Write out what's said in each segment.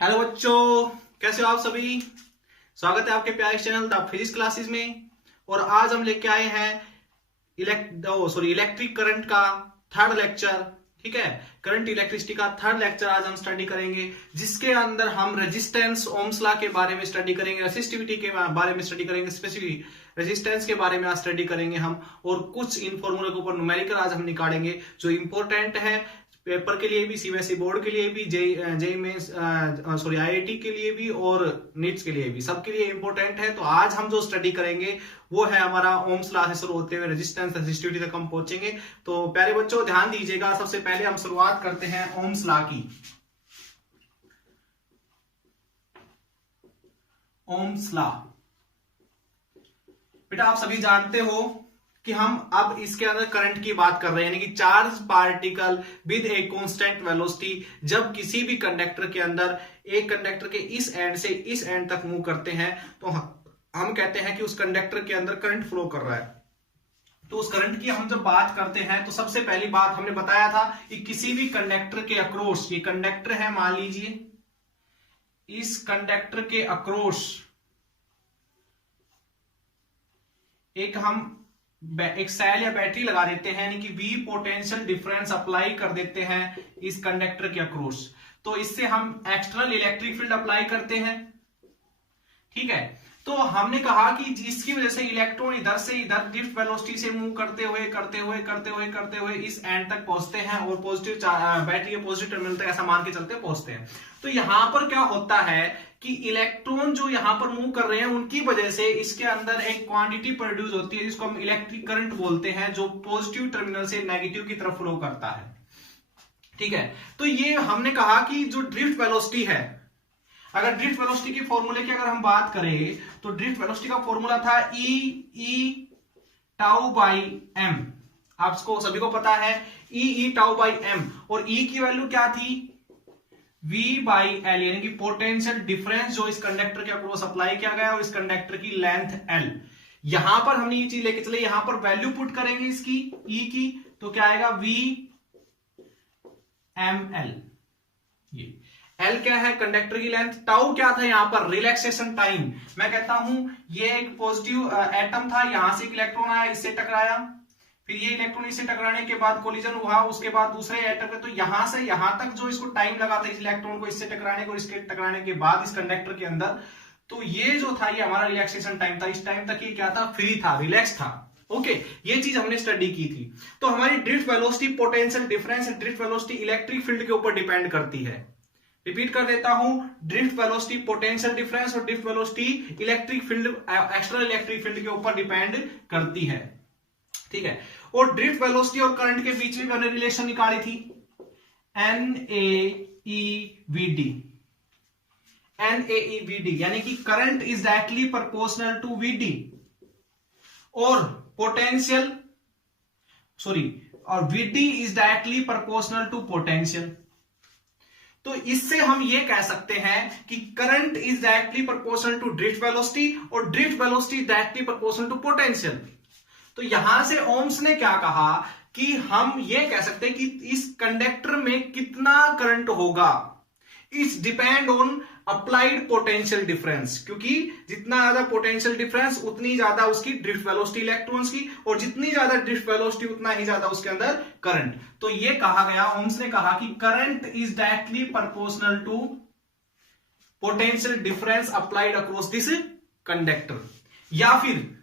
Hello बच्चों, कैसे हो आप सभी। स्वागत है आपके प्यारे चैनल द फिजिक्स क्लासेस में। और आज हम लेके आए हैं इलेक्ट्रिक करंट का थर्ड लेक्चर। ठीक है, करंट इलेक्ट्रिसिटी का थर्ड लेक्चर आज हम स्टडी करेंगे, जिसके अंदर हम रेजिस्टेंस ओम्स लॉ के बारे में स्टडी करेंगे, रेसिस्टिविटी के बारे में स्टडी करेंगे, स्पेसिफिक रेजिस्टेंस के बारे में आज स्टडी करेंगे हम। और कुछ इन फॉर्मूले के ऊपर न्यूमेरिकल आज हम निकालेंगे जो इंपॉर्टेंट है पेपर के लिए भी, सीबीएसई बोर्ड के लिए भी, जेई मेंस आईआईटी के लिए भी और नीट्स के लिए भी, सबके लिए इंपॉर्टेंट है। तो आज हम जो स्टडी करेंगे वो है हमारा ओम्स लॉ से शुरू होते हुए रेजिस्टेंस रेजिस्टिविटी तक हम पहुंचेंगे। तो प्यारे बच्चों ध्यान दीजिएगा, सबसे पहले हम शुरुआत करते हैं ओम्स लॉ की। ओम्स लॉ बेटा आप सभी जानते हो कि हम अब इसके अंदर करंट की बात कर रहे हैं, यानी कि charge particle with a constant velocity जब किसी भी कंडक्टर के अंदर एक कंडक्टर के इस एंड से इस एंड तक मूव करते हैं तो हम कहते हैं कि उस कंडक्टर के अंदर करंट फ्लो कर रहा है। तो उस करंट की हम जब बात करते हैं तो सबसे पहली बात हमने बताया था कि किसी भी कंडक्टर के अक्रॉस, ये कंडक्टर है मान लीजिए, इस कंडक्टर के अक्रॉस एक सेल या बैटरी लगा देते हैं, यानी कि V पोटेंशियल डिफरेंस अप्लाई कर देते हैं इस कंडक्टर के अक्रॉस। तो इससे हम एक्सटर्नल इलेक्ट्रिक फील्ड अप्लाई करते हैं। ठीक है, तो हमने कहा कि इसकी वजह से इलेक्ट्रॉन इधर से इधर ड्रिफ्ट वेलोसिटी से मूव करते हुए इस एंड तक पहुंचते हैं और पॉजिटिव बैटरी के पॉजिटिव टर्मिनल तक ऐसा मान के चलते पहुंचते हैं। तो यहां पर क्या होता है कि इलेक्ट्रॉन जो यहां पर मूव कर रहे हैं उनकी वजह से इसके अंदर एक क्वांटिटी प्रोड्यूस होती है जिसको हम इलेक्ट्रिक करंट बोलते हैं, जो पॉजिटिव टर्मिनल से नेगेटिव की तरफ फ्लो करता है। ठीक है, तो ये हमने कहा कि जो ड्रिफ्ट वेलोसिटी है, अगर ड्रिफ्ट वेलोसिटी की फॉर्मूले की अगर हम बात करें तो ड्रिफ्ट वेलोसिटी का फॉर्मूला था ई टाउ बाई एम। आपको सभी को पता है ई टाउ बाई एम, और ई की वैल्यू क्या थी V बाई एल, यानी कि पोटेंशियल डिफरेंस जो इस कंडक्टर के अक्रॉस अप्लाई किया गया और इस कंडक्टर की लेंथ L। यहां पर हमने ये चीज लेके चले, यहां पर वैल्यू पुट करेंगे इसकी E की, तो क्या आएगा V M L। ये L क्या है, कंडक्टर की लेंथ। टाउ क्या था यहां पर, रिलैक्सेशन टाइम। मैं कहता हूं ये एक पॉजिटिव एटम था, यहां से एक इलेक्ट्रॉन आया, इससे टकराया, फिर ये इलेक्ट्रॉन इससे टकराने के बाद कोलिजन हुआ, उसके बाद दूसरे एटम पे, तो यहां से यहां तक जो इसको टाइम लगा था इस इलेक्ट्रॉन को इससे टकराने को, इसके टकराने के बाद इस कंडक्टर के अंदर, तो ये जो था ये हमारा रिलैक्सेशन टाइम था। इस टाइम तक ये क्या था, फ्री था, रिलैक्स था। ओके, ये चीज हमने स्टडी की थी। तो हमारी drift velocity potential difference, drift velocity electric field के ऊपर डिपेंड करती है। रिपीट कर देता हूं, ड्रिफ्ट वेलोसिटी पोटेंशियल डिफरेंस और drift velocity electric field, external electric field के ऊपर डिपेंड करती है। ठीक है, और ड्रिफ्ट वेलोसिटी और करंट के बीच में मैंने रिलेशन निकाली थी NaEVD। NaEVD यानी कि current is directly proportional to VD और पोटेंशियल और VD is directly proportional to potential. तो इससे हम ये कह सकते हैं कि current is directly proportional to drift velocity और drift velocity directly proportional to potential. तो यहां से ओम्स ने क्या कहा कि हम ये कह सकते हैं कि इस कंडक्टर में कितना करंट होगा, it's depend on applied potential difference, क्योंकि जितना ज्यादा पोटेंशियल डिफरेंस उतनी ज्यादा उसकी ड्रिफ्ट वेलोसिटी इलेक्ट्रॉन्स की, और जितनी ज्यादा ड्रिफ्ट वेलोसिटी उतना ही ज्यादा उसके अंदर करंट। तो ये कहा गया, ओम्स ने कहा कि current is directly proportional to potential difference applied across this conductor. या फिर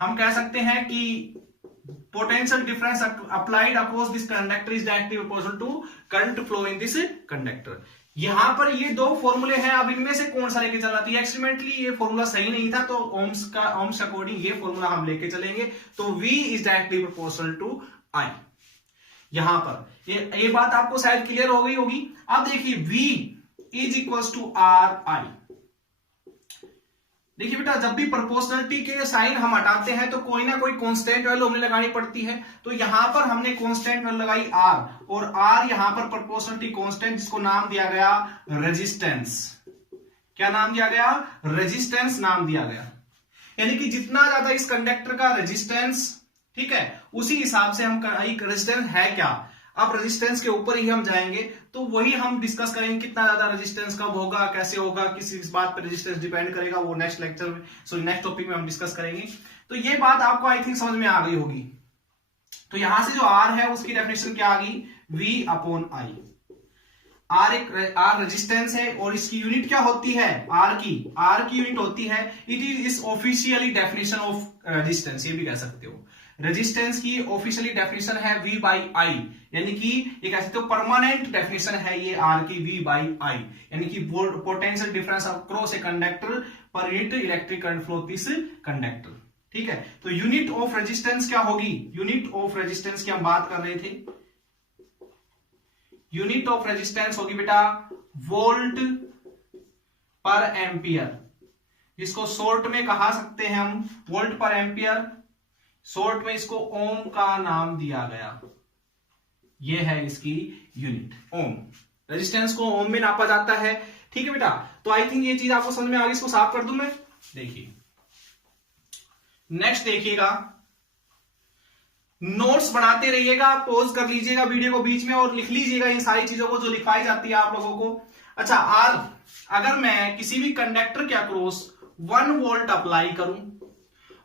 हम कह सकते हैं कि potential difference applied across this conductor is directly proportional to current flow in this conductor. यहां पर ये दो फॉर्मूले हैं, अब इनमें से कौन सा लेके चलना था। एक्सपेरिमेंटली ये फॉर्मूला सही नहीं था, तो ओम्स अकॉर्डिंग ये फॉर्मूला हम लेके चलेंगे। तो V is directly proportional to I। यहां पर ये बात आपको शायद क्लियर हो गई होगी। अब देखिए V is equal to RI। देखिए बेटा, जब भी प्रोपोर्शनलिटी के साइन हम हटाते हैं तो कोई ना कोई कांस्टेंट वैल्यू हमें लगानी पड़ती है। तो यहां पर हमने कांस्टेंट वैल्यू लगाई R, और R यहां पर प्रोपोर्शनलिटी कांस्टेंट, जिसको नाम दिया गया रेजिस्टेंस। क्या नाम दिया गया, रेजिस्टेंस नाम दिया गया। यानी कि जितना ज्यादा इस कंडक्टर का रेजिस्टेंस, ठीक है, उसी हिसाब से हम रेजिस्टेंस है क्या, अब रेजिस्टेंस के ऊपर ही हम जाएंगे, तो वही हम डिस्कस करेंगे कितना ज्यादा रेजिस्टेंस कब होगा, कैसे होगा, किस बात पर रेजिस्टेंस डिपेंड करेगा, वो नेक्स्ट लेक्चर में, सॉरी नेक्स्ट टॉपिक में हम डिस्कस करेंगे। तो ये बात आपको आई थिंक समझ में आ गई होगी। तो यहां से जो आर है उसकी डेफिनेशन क्या आ गई, V upon I. R resistance है और इसकी यूनिट क्या होती है, आर की यूनिट होती है, it is officially definition of resistance, ये भी कह सकते हो। रेजिस्टेंस की ऑफिशियली डेफिनेशन है V बाई आई, यानी कि ये कह सकते हो परमानेंट डेफिनेशन है ये आर की, V बाई आई, यानी कि potential difference across a conductor per unit electric current flow this conductor. ठीक है, तो यूनिट ऑफ रेजिस्टेंस क्या होगी, यूनिट ऑफ रेजिस्टेंस की हम बात कर रहे थे, यूनिट ऑफ रेजिस्टेंस होगी बेटा वोल्ट पर एम्पियर, जिसको शॉर्ट में कहा सकते हैं हम वोल्ट पर एम्पियर, शॉर्ट में इसको ओम का नाम दिया गया, ये है इसकी यूनिट ओम। रेजिस्टेंस को ओम में नापा जाता है। ठीक है बेटा, तो आई थिंक ये चीज आपको समझ में आ गई, इसको साफ कर दूं मैं। देखिए नेक्स्ट देखिएगा, नोट्स बनाते रहिएगा, पॉज कर लीजिएगा वीडियो को बीच में और लिख लीजिएगा इन सारी चीजों को जो लिखवाई जाती है आप लोगों को। अच्छा, अगर मैं किसी भी कंडक्टर के अक्रॉस 1 वोल्ट अप्लाई करूं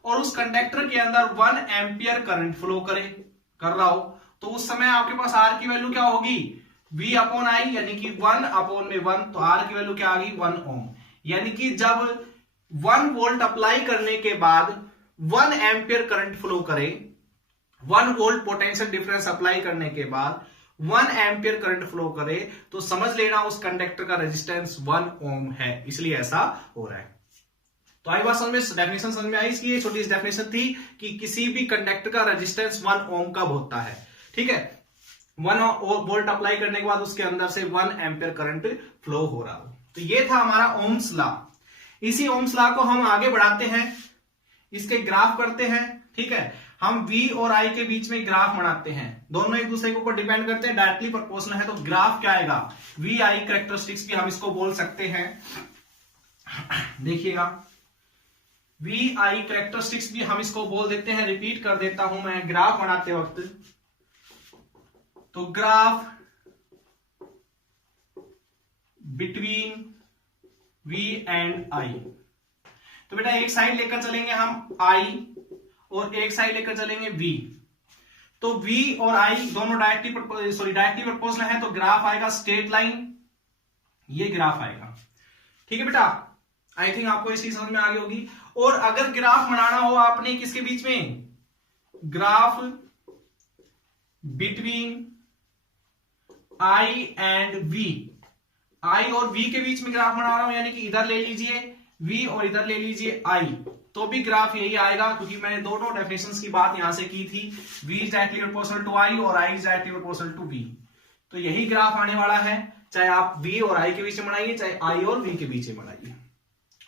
और उस कंडक्टर के अंदर 1 एम्पियर करंट फ्लो कर रहा हो, तो उस समय आपके पास आर की वैल्यू क्या होगी, V अपॉन आई, यानी कि 1 अपॉन में 1, तो आर की वैल्यू क्या आ गई 1 ओम। यानी कि जब 1 वोल्ट अप्लाई करने के बाद 1 एम्पियर करंट फ्लो करे, 1 वोल्ट पोटेंशियल डिफरेंस अप्लाई करने के बाद 1 एम्पियर करंट फ्लो करे, तो समझ लेना उस कंडक्टर का रेजिस्टेंस 1 ओम है, इसलिए ऐसा हो रहा है। तो आई बात समझ में, डेफिनेशन समझ में आई इसकी। ये छोटी सी डेफिनेशन थी कि किसी भी कंडक्टर का रेजिस्टेंस 1 ओम कब होता है। ठीक है, 1 वोल्ट अप्लाई करने के बाद उसके अंदर से 1 एम्पियर करंट फ्लो हो रहा हो। तो ये था हमारा ओम्स लॉ। इसी ओम्स लॉ को हम आगे बढ़ाते हैं, इसके ग्राफ करते हैं। ठीक है, हम V और I के बीच में ग्राफ बनाते हैं, दोनों एक दूसरे के ऊपर डिपेंड करते हैं, डायरेक्टली प्रोपोर्शनल है, तो ग्राफ क्या आएगा, VI कैरेक्टरिस्टिक्स भी हम इसको बोल सकते हैं। देखिएगा, VI कैरेक्टरिस्टिक्स भी हम इसको बोल देते हैं, रिपीट कर देता हूं मैं ग्राफ बनाते वक्त। तो graph between V and I, तो बेटा एक साइड लेकर चलेंगे हम I और एक साइड लेकर चलेंगे V। तो V और I दोनों डायरेक्टली प्रोपोर्शनल है, तो ग्राफ आएगा स्ट्रेट लाइन, ये ग्राफ आएगा। ठीक है बेटा, आई थिंक आपको ये चीज समझ में आ गई होगी। और अगर ग्राफ बनाना हो आपने किसके बीच में, graph between I and V, I और V के बीच में ग्राफ बना रहा हूं, यानी कि इधर ले लीजिए V और इधर ले लीजिए I, तो भी ग्राफ यही आएगा, क्योंकि मैंने दोनों डेफिनेशंस की बात यहां से की थी, V is directly proportional to I और I is directly proportional to V, तो यही ग्राफ आने वाला है, चाहे आप V और I के बीच में बनाइए, चाहे I और V के बीच में बनाइए।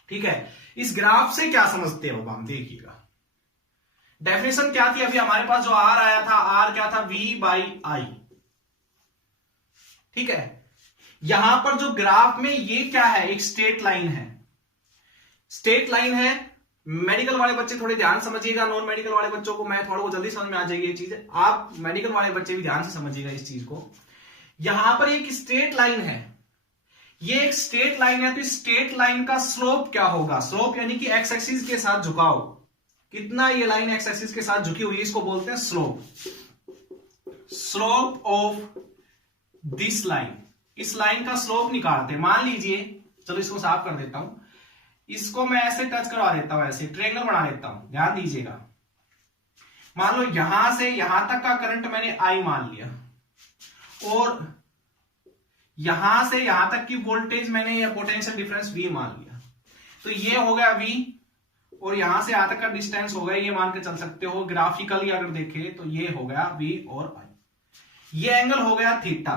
ठीक है, इस ग्राफ से क्या समझते हो हम देखिएगा। डेफिनेशन क्या थी, अभी हमारे पास जो R आया था, R क्या था, V बाई I। ठीक है, यहां पर जो ग्राफ में ये क्या है, एक स्ट्रेट लाइन है, स्ट्रेट लाइन है। मेडिकल वाले बच्चे थोड़े ध्यान समझिएगा, नॉन मेडिकल वाले बच्चों को मैं थोड़ा जल्दी समझ में आ जाएगी ये चीज, आप मेडिकल वाले बच्चे भी ध्यान से समझिएगा इस चीज को। यहां पर एक स्ट्रेट लाइन है, ये एक स्ट्रेट लाइन है, तो स्ट्रेट लाइन का स्लोप क्या होगा, स्लोप यानी कि एक्स एक्सिस के साथ झुकाव, कितना ये लाइन एक्स एक्सिस के साथ झुकी हुई है, इसको बोलते हैं slope. Slope of this line, इस लाइन का स्लोप निकालते हैं। मान लीजिए, चलो इसको साफ कर देता हूं, इसको मैं ऐसे टच करवा देता हूं, ऐसे ट्रायंगल बना देता हूं, ध्यान दीजिएगा। मान लो यहां से यहां तक का करंट मैंने I मान लिया, और यहां से यहां तक की वोल्टेज मैंने या पोटेंशियल डिफरेंस V मान लिया, तो ये हो गया V, और यहां से यहां तक का डिस्टेंस हो गया, ये मान के चल सकते हो ग्राफिकली अगर देखें तो ये हो गया V और I, ये एंगल हो गया थीटा।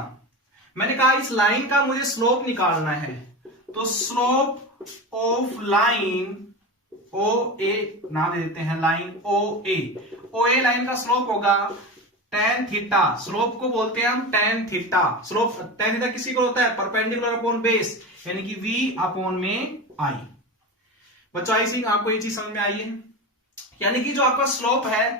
मैंने कहा इस लाइन का मुझे स्लोप निकालना है, तो स्लोप ऑफ लाइन OA नाम दे देते हैं, लाइन OA लाइन का स्लोप होगा tan थीटा, स्लोप को बोलते हैं हम tan theta. Slope tan theta किसी को होता है, परपेंडिकुलर अपॉन बेस, यानी कि V अपॉन में I। बच्चों आई थिंक आपको ये चीज समझ में आई है, यानी कि जो आपका स्लोप है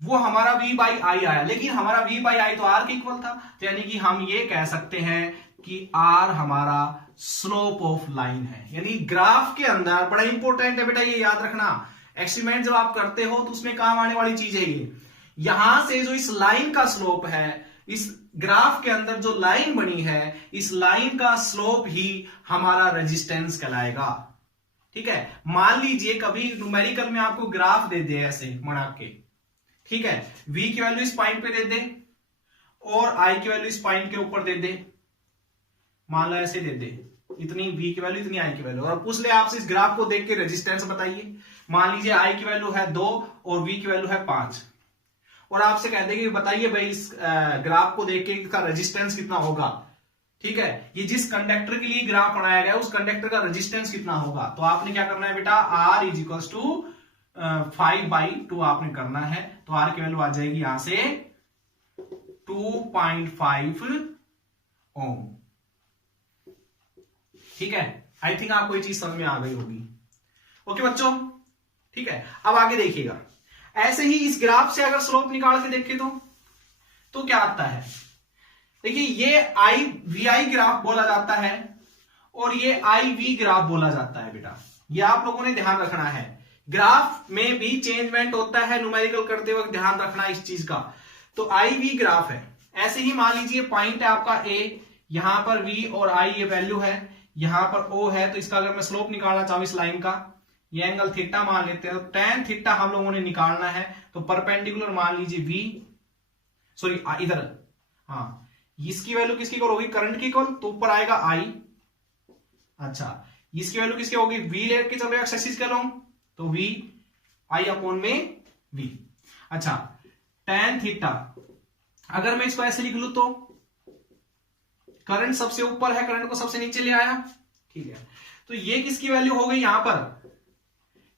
वो हमारा v बाई आई आया, लेकिन हमारा v बाई आई तो r के इक्वल था, तो यानी कि हम ये कह सकते हैं कि r हमारा स्लोप ऑफ लाइन है। यानी ग्राफ के अंदर बड़ा इंपॉर्टेंट है बेटा, ये याद रखना, एक्सपेरिमेंट जब आप करते हो तो उसमें काम आने वाली चीज है ये। यहां से जो इस लाइन का स्लोप है, इस ग्राफ के अंदर जो लाइन बनी है, इस लाइन का स्लोप ही हमारा रेजिस्टेंस कहलाएगा। ठीक है, मान लीजिए कभी न्यूमेरिकल में आपको ग्राफ दे दे ऐसे बना के, ठीक है, v की वैल्यू इस पॉइंट पे दे दे और i की वैल्यू इस पॉइंट के ऊपर दे दे, मान लो ऐसे दे दे, इतनी v की वैल्यू इतनी i की वैल्यू, और पूछ ले आपसे इस ग्राफ को देख के रेजिस्टेंस बताइए। मान लीजिए i की वैल्यू है 2 और v की वैल्यू है 5, और आपसे कह दे कि बताइए भाई इस ग्राफ को देख के इसका रेजिस्टेंस कितना होगा। ठीक है, ये जिस कंडक्टर के लिए ग्राफ बनाया गया उस कंडक्टर का रेजिस्टेंस कितना होगा, तो आपने क्या करना है बेटा, R इज इक्वल्स टू 5/2 आपने करना है, तो R की वैल्यू आ जाएगी यहां से 2.5 ओम। ठीक है, आई थिंक आपको ये चीज समझ में आ गई होगी। ओके बच्चों, ठीक है, अब आगे देखिएगा, ऐसे ही इस ग्राफ से अगर स्लोप निकाल के देखें तो क्या आता है। देखिए ये IV ग्राफ बोला जाता है और ये IV ग्राफ बोला जाता है बेटा, ये आप लोगों ने ध्यान रखना है। ग्राफ में भी चेंजमेंट होता है, न्यूमेरिकल करते वक्त ध्यान रखना इस चीज का। तो IV ग्राफ है, ऐसे ही मान लीजिए पॉइंट है आपका A, यहां पर V और I ये वैल्यू है, यहां पर O है, तो इसका अगर मैं स्लोप निकालना चाहूं इस लाइन का, ये एंगल थीटा मान लेते हैं, तो tan थीटा हम लोगों ने निकालना है, तो परपेंडिकुलर मान लीजिए V, सॉरी इधर, हाँ इसकी वैल्यू किसकी इक्वल होगी, करंट की इक्वल, तो ऊपर आएगा I। अच्छा, इसकी वैल्यू किसकी होगी, V लेके चल रहे एक्स के लॉन्ग, तो V I अपॉन में V। अच्छा, tan थीटा अगर मैं इसको ऐसे लिख लू तो करंट सबसे ऊपर है, करंट को सबसे नीचे ले आया, ठीक है, तो ये किसकी वैल्यू हो गई यहां पर,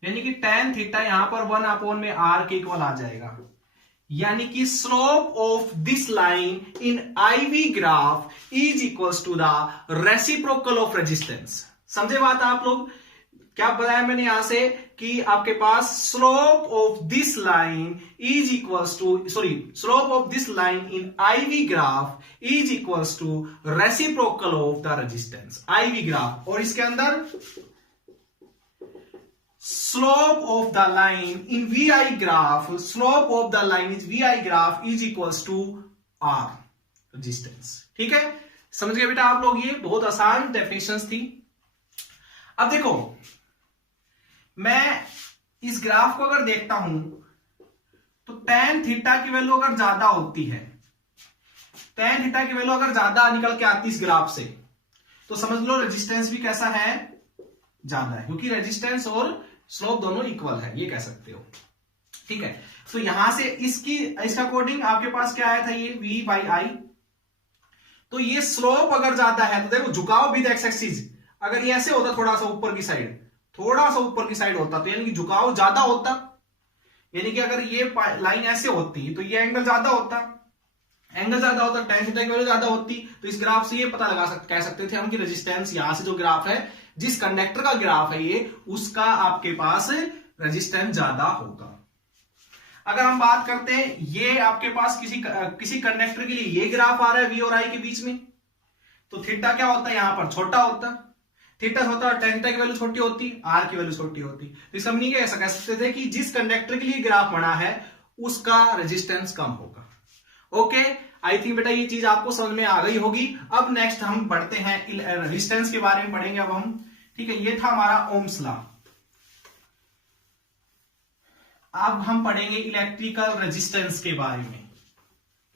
यानी कि tan थीटा यहां पर 1 अपॉन में R के इक्वल आ जाएगा। यानी कि slope of this line in IV graph is equals to the reciprocal of resistance. समझे बात आप लोग, क्या बताया मैंने यहां से कि आपके पास slope of this line is equals to, sorry, slope of this line in IV graph is equals to reciprocal of the resistance, IV graph, और इसके अंदर slope of the line in VI graph, slope of the line is VI graph is equals to R resistance। ठीक है, समझ गए बेटा आप लोग, ये बहुत आसान डेफिनेशंस थी। अब देखो, मैं इस ग्राफ को अगर देखता हूं तो tan थीटा की वैल्यू अगर ज्यादा होती है, tan थीटा की वैल्यू अगर ज्यादा निकल के आती इस ग्राफ से, तो समझ लो रेजिस्टेंस भी कैसा है, ज्यादा है, क्योंकि रेजिस्टेंस और स्लोप दोनों इक्वल है, ये कह सकते हो। ठीक है, तो यहां से इसका अकॉर्डिंग आपके पास क्या आया था, ये V बाई I, तो ये स्लोप अगर ज्यादा है तो देखो झुकाव विद एक्स एक्सिस, अगर ये ऐसे होता थोड़ा सा ऊपर की साइड, थोड़ा सा ऊपर की साइड होता, तो यानी कि झुकाव ज्यादा होता, यानी कि अगर ये लाइन ऐसे होती तो ये एंगल ज्यादा होता, एंगल ज्यादा होता, tan थीटा की वैल्यू ज्यादा होती, तो इस ग्राफ से ये पता लगा कह सकते थे हम कि रेजिस्टेंस यहां से जो ग्राफ है, जिस कंडक्टर का ग्राफ है ये, उसका आपके पास रेजिस्टेंस ज्यादा होगा। अगर हम बात करते हैं, ये आपके पास किसी कंडक्टर के लिए ये ग्राफ आ रहा है V और I के बीच में, तो थीटा क्या होता है यहां पर, छोटा होता, थीटा होता है, tan थीटा की वैल्यू छोटी होती, R की वैल्यू छोटी होती, तो इस हम नहीं ऐसा कह सकते थे कि जिस कंडक्टर के लिए ग्राफ बना है उसका रेजिस्टेंस कम होगा। ओके, आई थिंक बेटा ये चीज आपको समझ में आ गई होगी। अब नेक्स्ट हम बढ़ते हैं, रेजिस्टेंस के बारे में पढ़ेंगे अब हम। ठीक है, ये था हमारा ओम्स लॉ। अब हम पढ़ेंगे इलेक्ट्रिकल रेजिस्टेंस के बारे में।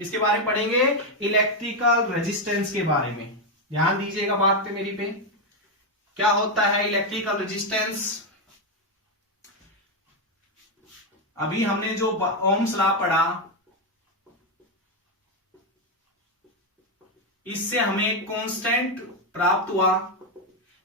इसके बारे में पढ़ेंगे, इलेक्ट्रिकल रेजिस्टेंस के बारे में। ध्यान दीजिएगा बात पे मेरी पे, क्या होता है इलेक्ट्रिकल रेजिस्टेंस। अभी हमने जो ओम्स लॉ पढ़ा, इससे हमें एक कांस्टेंट प्राप्त हुआ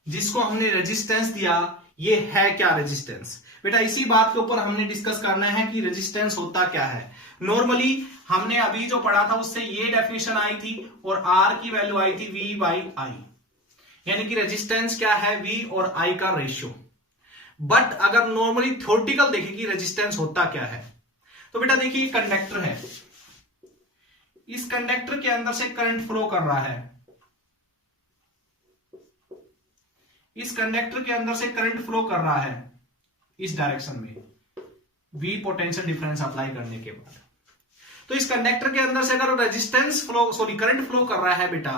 जिसको हमने रेजिस्टेंस दिया। ये है क्या रेजिस्टेंस बेटा, इसी बात के ऊपर हमने डिस्कस करना है कि रेजिस्टेंस होता क्या है। नॉर्मली हमने अभी जो पढ़ा था उससे ये डेफिनेशन आई थी और R की वैल्यू आई थी V बाई I, यानी कि रेजिस्टेंस क्या है, V और I का रेशियो। बट अगर नॉर्मली थ्योरेटिकल देखें कि रेजिस्टेंस होता क्या है, तो बेटा देखिए कंडक्टर है, इस कंडक्टर के अंदर से करंट फ्लो कर रहा है, इस कंडक्टर के अंदर से करंट फ्लो कर रहा है इस डायरेक्शन में, V पोटेंशियल डिफरेंस अप्लाई करने के बाद। तो इस कंडक्टर के अंदर से अगर करंट फ्लो कर रहा है बेटा,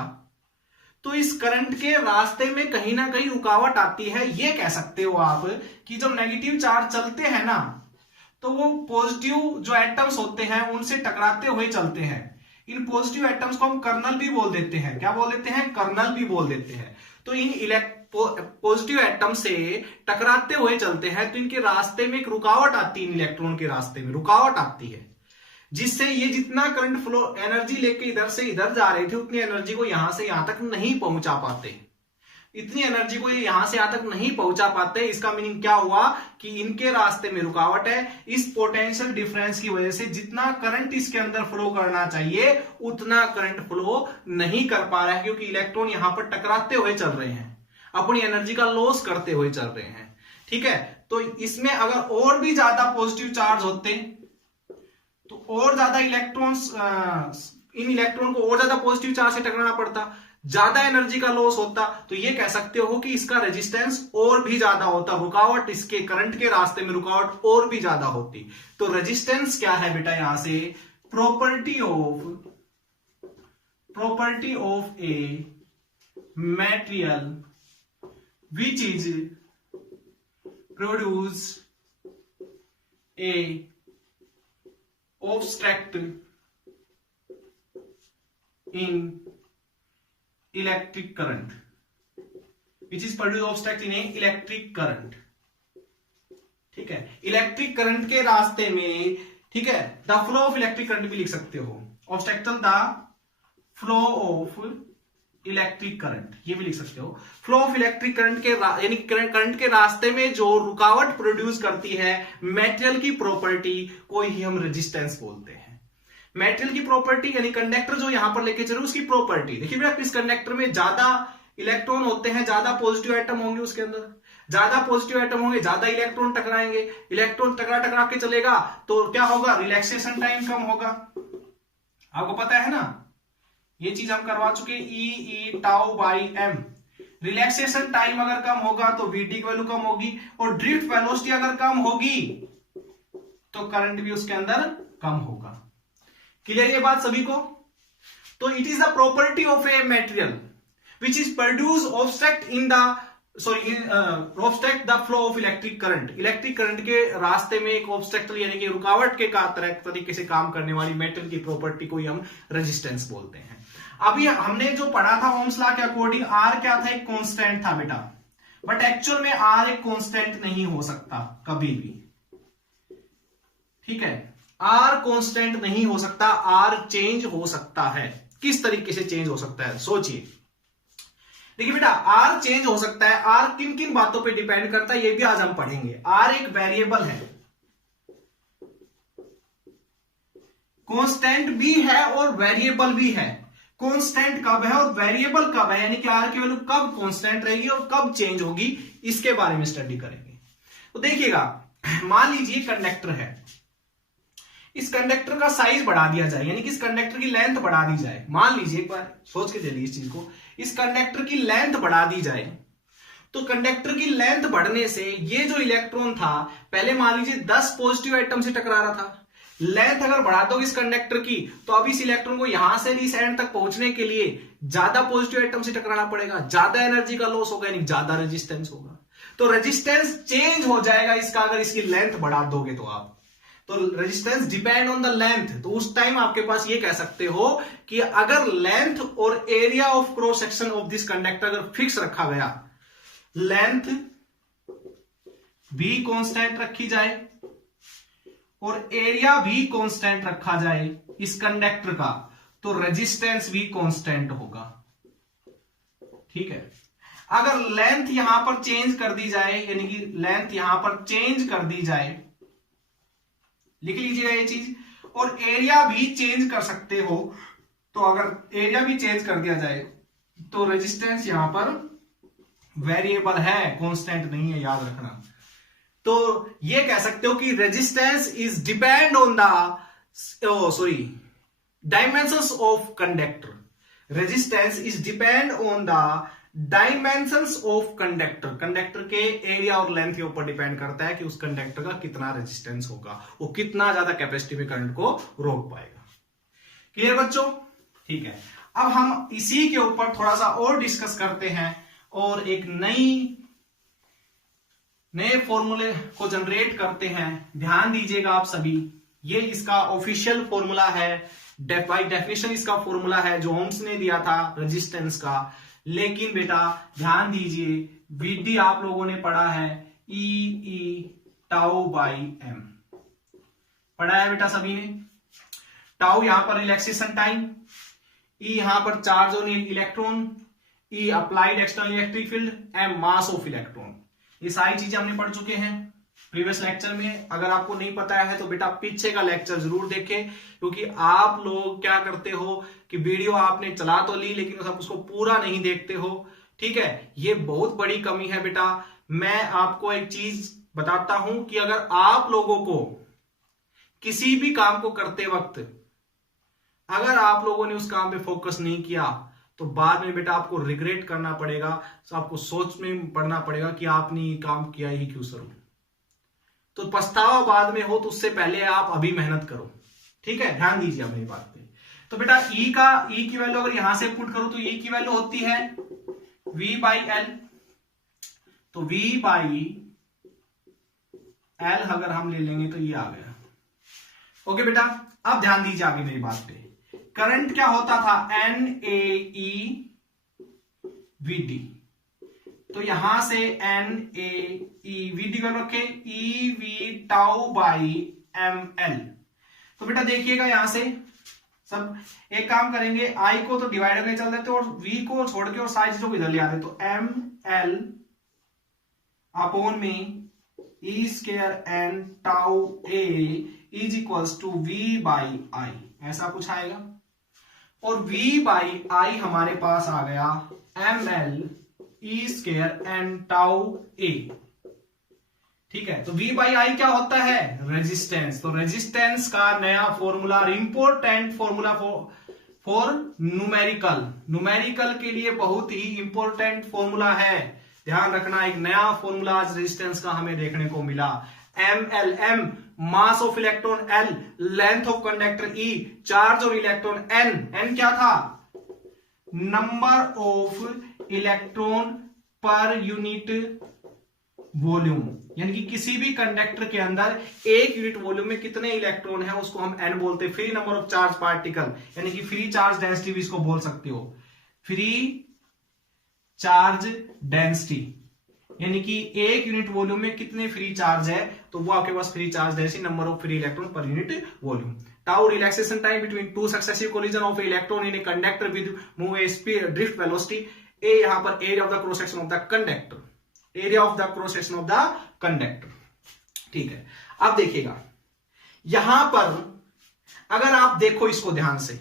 तो इस करंट के रास्ते में कहीं ना कहीं रुकावट आती है। ये कह सकते हो आप कि जब नेगेटिव चार्ज चलते हैं ना, तो वो पॉजिटिव जो एटम्स होते हैं उनसे टकराते हुए चलते हैं। इन पॉजिटिव एटम्स को हम कर्नल भी बोल देते हैं। क्या बोल देते हैं? कर्नल भी बोल देते हैं। तो इन पॉजिटिव एटम से टकराते हुए चलते हैं, तो इनके रास्ते में एक रुकावट आती है, इन इलेक्ट्रॉन के रास्ते में रुकावट आती है, जिससे ये जितना करंट फ्लो एनर्जी लेके इधर से इधर जा रहे थे, उतनी एनर्जी को यहां से यहां तक नहीं पहुंचा पाते, इतनी एनर्जी को ये यहां से यहां तक नहीं पहुंचा पाते। इसका मीनिंग क्या हुआ कि इनके रास्ते में रुकावट है। इस पोटेंशियल डिफरेंस की वजह से जितना करंट इसके अंदर फ्लो करना चाहिए उतना करंट फ्लो नहीं कर पा रहा है, क्योंकि इलेक्ट्रॉन यहां पर टकराते हुए चल रहे हैं, अपनी एनर्जी का लॉस करते हुए चल रहे हैं। ठीक है, तो इसमें अगर और भी ज्यादा पॉजिटिव चार्ज होते तो और ज्यादा इलेक्ट्रॉन्स, इन इलेक्ट्रॉन को और ज्यादा पॉजिटिव चार्ज से टकराना पड़ता, ज्यादा एनर्जी का लॉस होता। तो ये कह सकते हो कि इसका रेजिस्टेंस और भी ज्यादा होता, रुकावट, इसके करंट के रास्ते में रुकावट और भी ज्यादा होती। तो रेजिस्टेंस क्या है बेटा? यहां से property of a material which is produce a obstruct in electric current, which is produce obstruct in a electric current। ठीक है, इलेक्ट्रिक करंट के रास्ते में, ठीक है, the flow of electric current भी लिख सकते हो, obstruction the flow of electric current, ये भी लिख सकते हो। फ्लो ऑफ इलेक्ट्रिक करंट के यानी करंट के रास्ते में जो रुकावट प्रोड्यूस करती है मेटेरियल की प्रॉपर्टी को ही हम रेजिस्टेंस बोलते हैं। मेटेरियल की प्रॉपर्टी यानी कंडक्टर जो यहां पर लेके चले उसकी प्रॉपर्टी। देखिए बेटा, इस कंडक्टर में ज्यादा इलेक्ट्रॉन होते हैं, ज्यादा पॉजिटिव एटम होंगे, उसके अंदर ज्यादा पॉजिटिव एटम होंगे, ज्यादा इलेक्ट्रॉन टकराएंगे, इलेक्ट्रॉन टकरा के चलेगा तो क्या होगा? रिलैक्सेशन टाइम कम होगा। आपको पता है ना, ये चीज हम करवा चुके, e tau by m. Relaxation time अगर कम होगा तो वीटी की वैल्यू कम होगी, और ड्रिफ्ट वेलोसिटी अगर कम होगी तो करंट भी उसके अंदर कम होगा। क्लियर ये बात सभी को? तो it is the property of a material which is produce obstruct in the obstruct the flow of electric current. Electric current के रास्ते में एक ऑब्स्ट्रक्टर यानी कि रुकावट के तरीके से काम करने वाली मेटल की प्रॉपर्टी को ही हम रेजिस्टेंस बोलते हैं। अभी हमने जो पढ़ा था ओम्स लॉ के अकॉर्डिंग, आर क्या था? एक कांस्टेंट था बेटा, बट एक्चुअल में आर एक कांस्टेंट नहीं हो सकता कभी भी। ठीक है, आर कांस्टेंट नहीं हो सकता, आर चेंज हो सकता है। किस तरीके से चेंज हो सकता है सोचिए। देखिए बेटा, आर चेंज हो सकता है, आर किन किन बातों पे डिपेंड करता है ये भी आज हम पढ़ेंगे। आर एक वेरिएबल है, कांस्टेंट भी है और वेरिएबल भी है। कांस्टेंट कब है और वेरिएबल कब है, यानी कि आर की वैल्यू कब कांस्टेंट रहेगी और कब चेंज होगी, इसके बारे में स्टडी करेंगे। तो देखिएगा, मान लीजिए कंडक्टर है, इस कंडक्टर का साइज बढ़ा दिया जाए, यानी कि इस कंडक्टर की लेंथ बढ़ा दी जाए। मान लीजिए, एक बार सोच के चलिए इस चीज को, इस कंडक्टर की लेंथ बढ़ा दी जाए, तो कंडक्टर की लेंथ बढ़ने से ये जो इलेक्ट्रॉन था, पहले मान लीजिए 10 पॉजिटिव एटम से टकरा रहा था, लेंथ अगर बढ़ा दोगे इस कंडक्टर की, तो अब इस इलेक्ट्रॉन को यहां से इस एंड तक पहुंचने के लिए ज्यादा पॉजिटिव एटम से टकराना पड़ेगा, ज्यादा एनर्जी का लॉस होगा, यानी ज्यादा रेजिस्टेंस होगा। तो रेजिस्टेंस चेंज हो जाएगा इसका, अगर इसकी लेंथ बढ़ा दोगे तो आप, तो resistance depend on the length. तो उस टाइम आपके पास ये कह सकते हो कि अगर लेंथ और area of cross section of this conductor अगर फिक्स रखा गया, लेंथ भी कांस्टेंट रखी जाए और एरिया भी कांस्टेंट रखा जाए इस कंडक्टर का, तो रेजिस्टेंस भी कांस्टेंट होगा। ठीक है, अगर लेंथ यहां पर चेंज कर दी जाए, यानी कि लेंथ यहां पर चेंज कर दी जाए, लिख लीजिएगा ये चीज, और एरिया भी चेंज कर सकते हो, तो अगर एरिया भी चेंज कर दिया जाए तो रेजिस्टेंस यहां पर वेरिएबल है, कांस्टेंट नहीं है, याद रखना। तो ये कह सकते हो कि resistance is depend on the dimensions of conductor. Resistance is depend on the dimensions of conductor. Conductor के एरिया और लेंथ के ऊपर डिपेंड करता है कि उस कंडक्टर का कितना रेजिस्टेंस होगा, वो कितना ज्यादा कैपेसिटी में करंट को रोक पाएगा। क्लियर बच्चों? ठीक है, अब हम इसी के ऊपर थोड़ा सा और डिस्कस करते हैं और एक नए फॉर्मूले को जनरेट करते हैं। ध्यान दीजिएगा आप सभी, ये इसका ऑफिशियल फॉर्मूला है, बाय डेफिनेशन इसका फॉर्मूला है जो ओम्स ने दिया था रेजिस्टेंस का। लेकिन बेटा ध्यान दीजिए, वीडी आप लोगों ने पढ़ा है ई टाउ बाई एम, पढ़ा है बेटा सभी ने। टाउ यहां पर रिलैक्सेशन टाइम, ई यहां पर charge on electron, E applied external electric field, m mass of electron. ये सारी चीजें हमने पढ़ चुके हैं प्रीवियस लेक्चर में। अगर आपको नहीं पता है तो बेटा पीछे का लेक्चर जरूर देखें, क्योंकि आप लोग क्या करते हो कि वीडियो आपने चला तो ली लेकिन आप उसको पूरा नहीं देखते हो। ठीक है, ये बहुत बड़ी कमी है बेटा। मैं आपको एक चीज बताता हूं कि अगर आप लोगों को किसी भी काम को करते वक्त अगर आप लोगों ने उस काम पे फोकस नहीं किया तो बाद में बेटा आपको रिग्रेट करना पड़ेगा, तो आपको सोच में पड़ना पड़ेगा कि आपने ये काम किया ही क्यों सर। तो पछतावा बाद में हो, तो उससे पहले आप अभी मेहनत करो। ठीक है, ध्यान दीजिए मेरी बात पे। तो बेटा ई की वैल्यू अगर यहां से पुट करो तो ई की वैल्यू होती है V बाई एल। तो V बाई एल अगर हम ले लेंगे तो ये आ गया। ओके बेटा, अब ध्यान दीजिए आगे मेरी बात पे। करंट क्या होता था, NaE VD। तो यहां से NaE VD को रखे EV टाउ बाई ML। तो बेटा देखिएगा यहां से सब एक काम करेंगे, I को तो डिवाइडर में चल देते और V को छोड़ के और सारी चीजों को इधर ले आते। तो ML अपॉन में E square N tau A is equals to V by I, ऐसा कुछ आएगा। और V बाई I हमारे पास आ गया ML E square N tau A। ठीक है, तो V बाई I क्या होता है, रेजिस्टेंस। तो रेजिस्टेंस का नया formula, important formula for numerical के लिए बहुत ही इंपॉर्टेंट फॉर्मूला है। ध्यान रखना, एक नया फॉर्मूला आज रेजिस्टेंस का हमें देखने को मिला। ML, M mass of electron, L length of conductor, E charge और इलेक्ट्रॉन, N क्या था, number of electron per unit volume. यानी कि किसी भी कंडक्टर के अंदर एक यूनिट वॉल्यूम में कितने इलेक्ट्रॉन है उसको हम N बोलते हैं। Free number of charge particle, यानी कि फ्री चार्ज डेंसिटी भी इसको बोल सकते हो। फ्री चार्ज डेंसिटी यानी कि एक यूनिट वॉल्यूम में कितने फ्री चार्ज है, तो वो आपके पास free charge density, number of free electron per unit volume. Tau relaxation time between two successive collision of electron in a conductor with move a speed drift velocity. A यहां पर area of the cross section of the conductor, area of the cross section of the conductor. ठीक है, अब देखिएगा यहां पर अगर आप देखो इसको ध्यान से,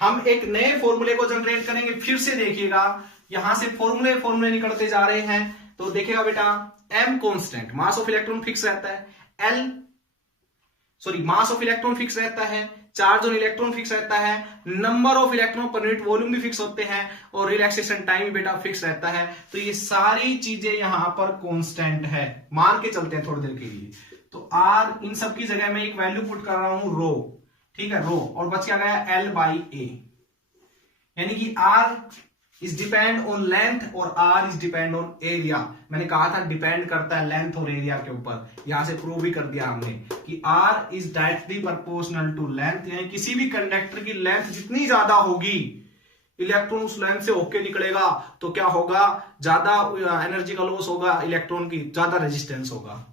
हम एक नए फॉर्मूले को जनरेट करेंगे। फिर से देखिएगा यहां से फॉर्मूले निकलते जा रहे हैं। तो देखिएगा बेटा, M constant, mass of electron fix रहता है, मास ऑफ इलेक्ट्रॉन फिक्स रहता है, चार्ज ऑन इलेक्ट्रॉन फिक्स रहता है, number of electron per unit volume भी फिक्स होते हैं और रिलैक्सेशन टाइम भी बेटा फिक्स रहता है। तो ये सारी चीजें यहां पर कांस्टेंट है, मान के चलते हैं थोड़ी देर के लिए। तो R इन सब की जगह मैं एक वैल्यू पुट कर रहा हूं रो, ठीक है, रो, और बच क्या गया L बाई A। यानी कि R is depend on length और R is depend on area. मैंने कहा था डिपेंड करता है लेंथ और एरिया के ऊपर, यहां से प्रूव भी कर दिया हमने कि R is directly proportional to length. यानी किसी भी कंडक्टर की लेंथ जितनी ज्यादा होगी, इलेक्ट्रॉन उस लेंथ से होके निकलेगा, तो क्या होगा, ज्यादा एनर्जी का लॉस होगा, इलेक्ट्रॉन की ज्यादा रेजिस्टेंस होगा।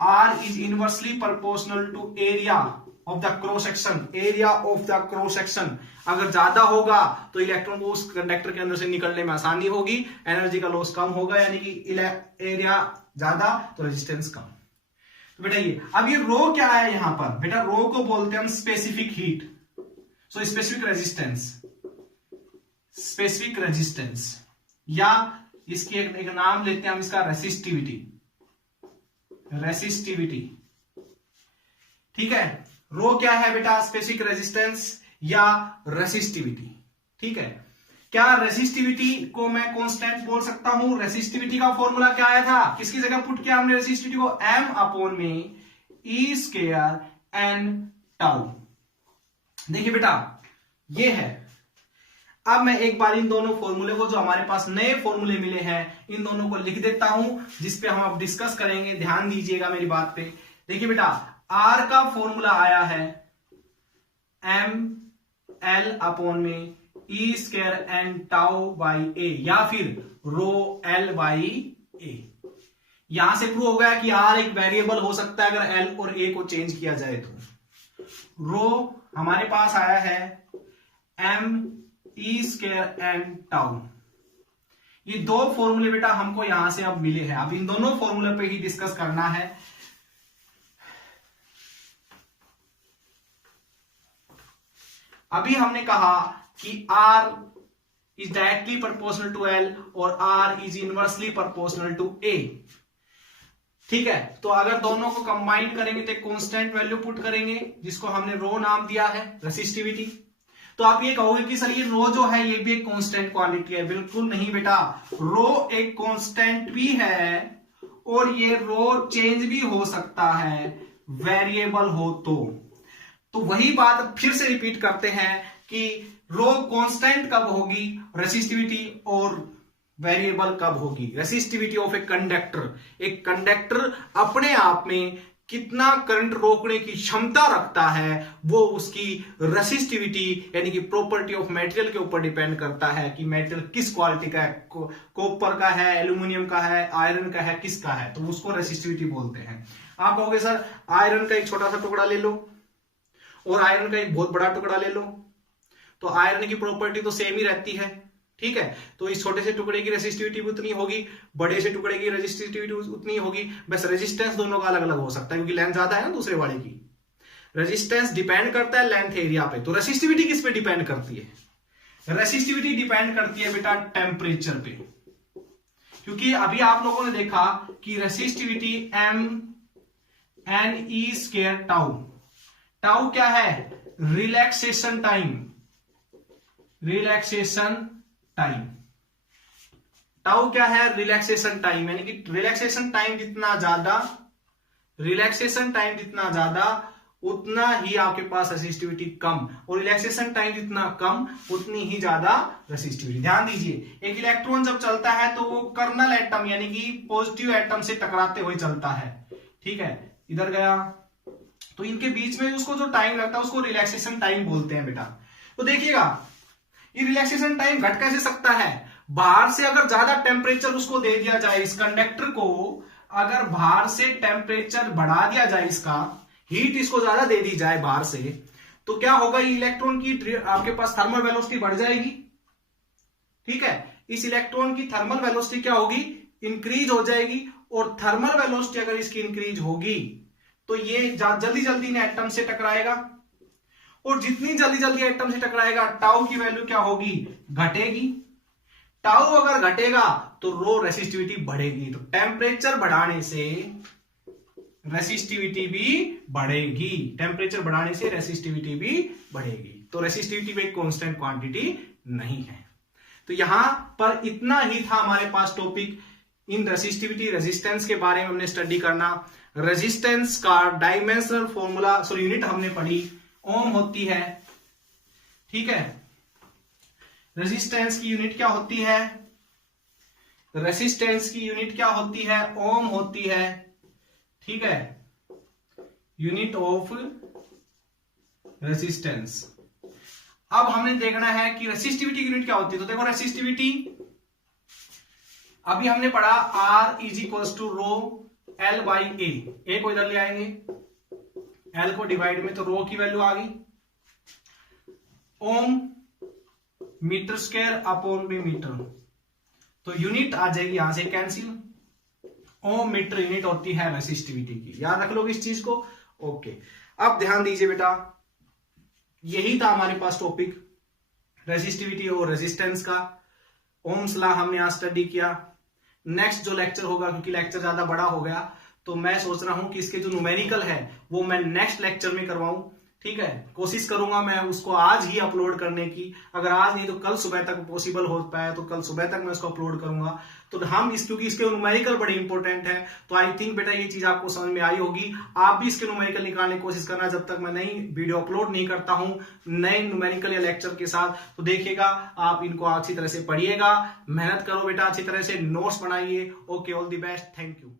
R is inversely proportional to area of the cross section, area of the cross section अगर ज्यादा होगा तो इलेक्ट्रॉन को उस कंडक्टर के अंदर से निकलने में आसानी होगी, एनर्जी का लॉस कम होगा, यानी कि एरिया ज्यादा तो रेजिस्टेंस कम। तो बेटा ये अब ये रो क्या है यहां पर, बेटा रो को बोलते हैं हम specific heat, so specific resistance या इसकी एक नाम लेते हैं हम इसका रेसिस्टिविटी। रेसिस्टिविटी। ठीक है, रो क्या है बेटा? स्पेसिफिक रेजिस्टेंस या रेसिस्टिविटी। ठीक है, क्या रेसिस्टिविटी को मैं कांस्टेंट बोल सकता हूं? रेसिस्टिविटी का फॉर्मूला क्या आया था? किसकी जगह पुट किया हमने रेसिस्टिविटी को? m अपॉन में ई स्क्वायर एन टाउ। देखिए बेटा, ये है। अब मैं एक बार इन दोनों फॉर्मूले को, जो हमारे पास नए फॉर्मूले मिले हैं, इन दोनों को लिख देता हूं, जिसपे हम अब डिस्कस करेंगे। ध्यान दीजिएगा मेरी बात पे। देखिए बेटा, R का फॉर्मूला आया है m L अपॉन में E square N tau by ए, या फिर रो एल बाई ए। यहां से प्रूव हो गया कि R एक वेरिएबल हो सकता है अगर L और A को चेंज किया जाए तो। रो हमारे पास आया है m E square N tau. ये दो फॉर्मूले बेटा हमको यहां से अब मिले हैं। अब इन दोनों फॉर्मूले पे ही डिस्कस करना है। अभी हमने कहा कि R is directly proportional to L और R is inversely proportional to A। ठीक है, तो अगर दोनों को कंबाइन करेंगे तो एक कांस्टेंट वैल्यू पुट करेंगे, जिसको हमने रो नाम दिया है, रेसिस्टिविटी। तो आप ये कहोगे कि सर ये रो जो है ये भी एक कांस्टेंट क्वांटिटी है। बिल्कुल नहीं बेटा, रो एक कांस्टेंट भी है और ये रो चेंज भी हो सकता है वेरिएबल हो तो वही बात फिर से रिपीट करते हैं कि रो कांस्टेंट कब होगी रेसिस्टिविटी और वेरिएबल कब होगी। रेसिस्टिविटी ऑफ ए कंडक्टर, एक कंडक्टर अपने आप में कितना करंट रोकने की क्षमता रखता है, वो उसकी रेसिस्टिविटी यानी कि प्रॉपर्टी ऑफ मटेरियल के ऊपर डिपेंड करता है कि मटेरियल किस क्वालिटी का है, कॉपर का है, एल्यूमिनियम का है, आयरन का है, किसका है, तो उसको रेसिस्टिविटी बोलते हैं। आप कहोगे सर आयरन का एक छोटा सा टुकड़ा ले लो और आयरन का एक बहुत बड़ा टुकड़ा ले लो, तो आयरन की प्रॉपर्टी तो सेम ही रहती है। ठीक है, तो इस छोटे से टुकड़े की रेसिस्टिविटी भी उतनी होगी, बड़े से टुकड़े की रेसिस्टिविटी उतनी होगी, बस रेजिस्टेंस दोनों का अलग अलग हो सकता है क्योंकि लेंथ ज्यादा है ना दूसरे वाले की। रेजिस्टेंस डिपेंड करता है लेंथ एरिया पे। तो रेसिस्टिविटी किस पे डिपेंड करती है? रेसिस्टिविटी डिपेंड करती है बेटा टेम्परेचर पे, क्योंकि अभी आप लोगों ने देखा कि resistivity m n e square tau. Tau क्या है? Relaxation time. Relaxation time, tau क्या है? रिलैक्सेशन टाइम, यानी कि रिलैक्सेशन टाइम जितना ज्यादा, रिलैक्सेशन टाइम जितना ज्यादा उतना ही आपके पास रेसिस्टिविटी कम, और रिलैक्सेशन टाइम जितना कम उतनी ही ज्यादा रेसिस्टिविटी। ध्यान दीजिए, एक इलेक्ट्रॉन जब चलता है तो वो कर्नल एटम यानी कि पॉजिटिव एटम से टकराते हुए चलता है। ठीक है, इधर गया तो इनके बीच में उसको जो टाइम लगता है उसको रिलैक्सेशन टाइम बोलते हैं बेटा। तो देखिएगा ये रिलैक्सेशन टाइम घट कैसे सकता है? बाहर से अगर ज्यादा टेम्परेचर उसको दे दिया जाए, इस कंडक्टर को अगर बाहर से टेम्परेचर बढ़ा दिया जाए, इसका हीट इसको ज्यादा दे दी जाए बाहर से, तो क्या होगा? ये इलेक्ट्रॉन की आपके पास थर्मल वेलोसिटी बढ़ जाएगी। ठीक है, इस इलेक्ट्रॉन की थर्मल वेलोसिटी क्या होगी? इंक्रीज हो जाएगी, और थर्मल वेलोसिटी अगर इसकी इंक्रीज होगी तो ये जल्दी जल्दी ने एटम से टकराएगा, और जितनी जल्दी जल्दी एटम से टकराएगा टाउ की वैल्यू क्या होगी? घटेगी। टाउ अगर घटेगा तो रो रेसिस्टिविटी बढ़ेगी। तो टेम्परेचर बढ़ाने से रेसिस्टिविटी भी बढ़ेगी, टेम्परेचर बढ़ाने से रेसिस्टिविटी भी बढ़ेगी। तो रेसिस्टिविटी भी एक कांस्टेंट क्वांटिटी नहीं है। तो यहां पर इतना ही था हमारे पास टॉपिक। इन रेसिस्टिविटी रेजिस्टेंस के बारे में हमने स्टडी करना। रेजिस्टेंस का डायमेंशनल फॉर्मूला यूनिट हमने पढ़ी, ओम होती है। ठीक है, रेजिस्टेंस की यूनिट क्या होती है? रेजिस्टेंस की यूनिट क्या होती है? ओम होती है। ठीक है, यूनिट ऑफ रेजिस्टेंस। अब हमने देखना है कि रेसिस्टिविटी की यूनिट क्या होती है। तो देखो रेसिस्टिविटी अभी हमने पढ़ा R is equal to rho L by A को इधर ले आएंगे, L को डिवाइड में, तो रो की वैल्यू आ गई ओम मीटर स्क्वायर अपॉन में मीटर, तो यूनिट आ जाएगी यहां से कैंसिल। ओम मीटर यूनिट होती है रेसिस्टिविटी की, याद रख लो इस चीज को। ओके, अब ध्यान दीजिए बेटा, यही था हमारे पास टॉपिक रेसिस्टिविटी और रेजिस्टेंस का। ओम्स लॉ हमने आज स्टडी किया। नेक्स्ट जो लेक्चर होगा, क्योंकि लेक्चर ज्यादा बड़ा हो गया, तो मैं सोच रहा हूं कि इसके जो न्यूमेरिकल है वो मैं नेक्स्ट लेक्चर में करवाऊं। ठीक है, कोशिश करूंगा मैं उसको आज ही अपलोड करने की, अगर आज नहीं तो कल सुबह तक पॉसिबल हो पाया तो कल सुबह तक मैं उसको अपलोड करूंगा। तो हम क्योंकि इसके न्यूमेरिकल बड़े इंपॉर्टेंट है, तो आई थिंक बेटा ये चीज आपको समझ में आई होगी। आप भी इसके न्यूमेरिकल निकालने की कोशिश करना जब तक मैं नई वीडियो अपलोड नहीं करता हूं नए न्यूमेरिकल या लेक्चर के साथ। तो देखिएगा, आप इनको अच्छी तरह से पढ़िएगा, मेहनत करो बेटा, अच्छी तरह से नोट्स बनाइए। Okay, all the best, thank you.